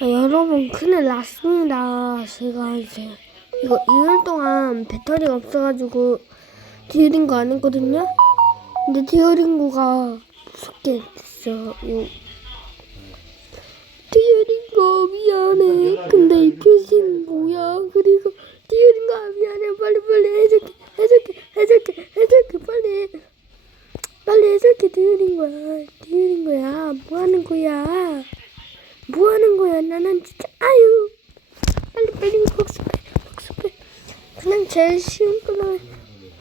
아, 여러분 큰일 났습니다. 제가 이제 이거 2일 동안 배터리가 없어가지고 디어링고 안 했거든요. 근데 디어링고가 무섭게 됐어요. 디어링고 미안해. 근데 이 표시는 뭐야? 그리고 디어링고 미안해. 빨리 빨리 해줄게 해줄게 해줄게 해줄게 빨리 빨리 해줄게 디어링고야 디어링고야 뭐 하는 거야? 뭐 하는 거야? 나는 진짜 아유 빨리 빨리 복습해 복습해 그냥 제일 쉬운 거나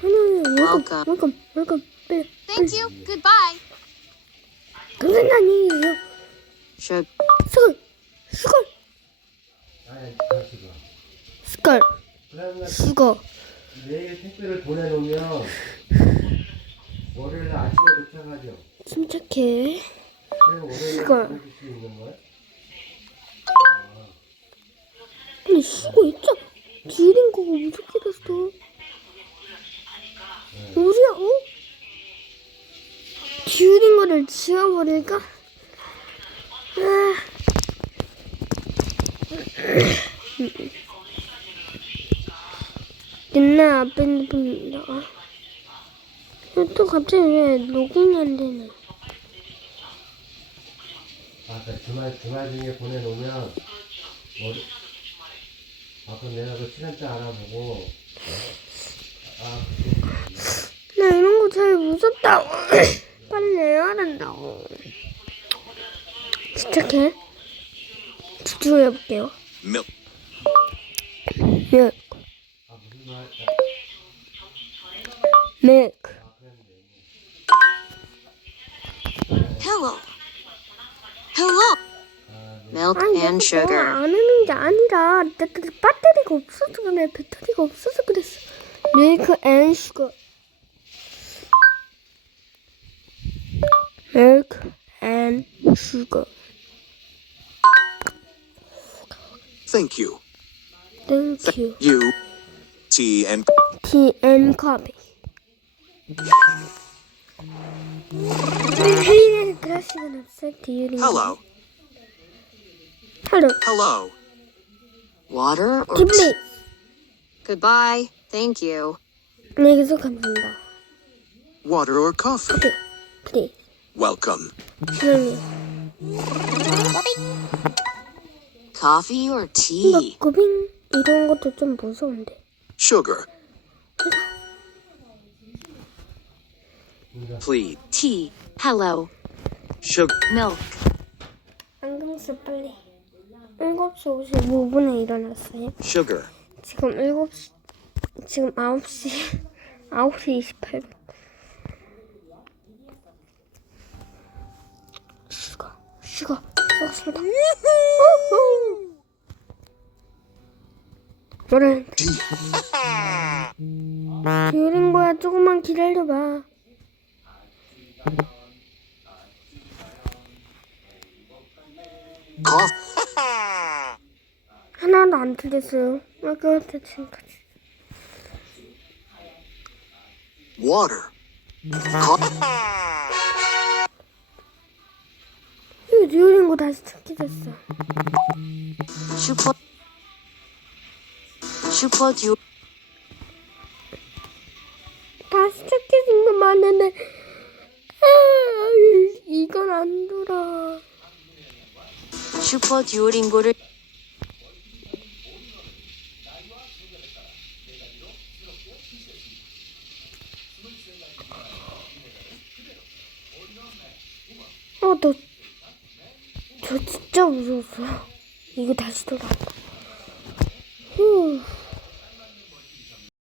하나는 welcome welcome welcome 빨리 Thank you. Goodbye. 그건 아니에요 Should 스컬 수거 내일 택배를 보내놓으면 월요일 아침에 도착하죠. 침착해 그럼 월요일에 그걸. 보내줄 수 있는 거야? 아니 수거 있잖아 디린 거가 무섭게 됐어 우리야 어? 디린 거를 지워버릴까? 아. 옛날 아빠 핸드폰입니다. 또 갑자기 왜 로그인이 안 되네? 아까 그러니까 주말 주말 중에 보내놓으면 월 아까 내가 그 시간대 알아보고 아 나 이런 거 제일 무섭다고. 빨리 내야 된다고. 시작해. 집중해 볼게요. milk, milk, 아 무슨 말? milk. hello. Hello. Milk 아니, and 내가 sugar. 안 하는 게 아니라 나, 나, 나 배터리가 없어서 그래. 배터리가 없어서 그랬어. milk and sugar. milk and sugar. thank you. Thank you. You, tea and tea and coffee. 회의는 그럴 시간 없어. 디유리. hello, Hello. hello, Water or 기블리. goodbye. Thank you. 네, 계속 감사합니다. water or coffee. 커피. 플리즈. Welcome. 그러면 Coffee or tea? 고빙 이런 것도 좀 무서운데. Sugar. Please. Tea. Hello. Sugar. Milk. 안경수 빨리. 7시 55분에 일어났어요. Sugar. 지금 7시, 지금 9시, 9시 28분. 슈가, 슈가, 슈가? Tea. 기울인 거야. 조금만 기다려봐. Coffee. 하나도 안 틀렸어요. 아까부터 지금까지. Water. 이거 거 다시 찾게 됐어. Super du. 다시 찾게 된거 많은데, 아, 이건 안 돌아. 슈퍼 듀오링고를 어, 너, 저 진짜 무서웠어. 이거 다시 돌아온다. 휴.